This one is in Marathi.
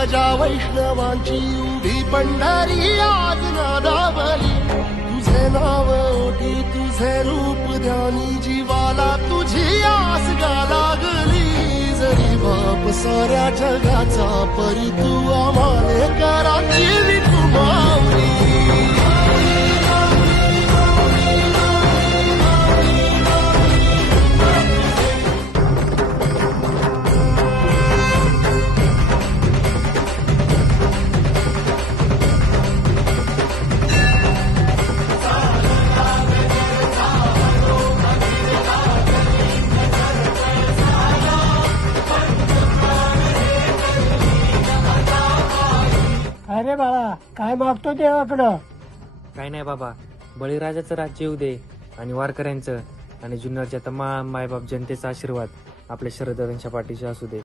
बजा वैष्णवांची उभी पंढरी आज नादावली, तुझे नाव ओठी तुझे रूप ध्यानी, जीवाला तुझी आस गा लागली, जरी बाप साऱ्या जगाचा परी तू आम्हाले कराची विठू माऊली. अरे बाळा, काय मागतो देवाकडं? काय नाही बाबा, बळीराजाचं राज्य येऊ दे आणि वारकऱ्यांचं आणि जुन्नरच्या तमाम मायबाप जनतेचा आशीर्वाद आपल्या शरददादांच्या पाठीशी असू दे.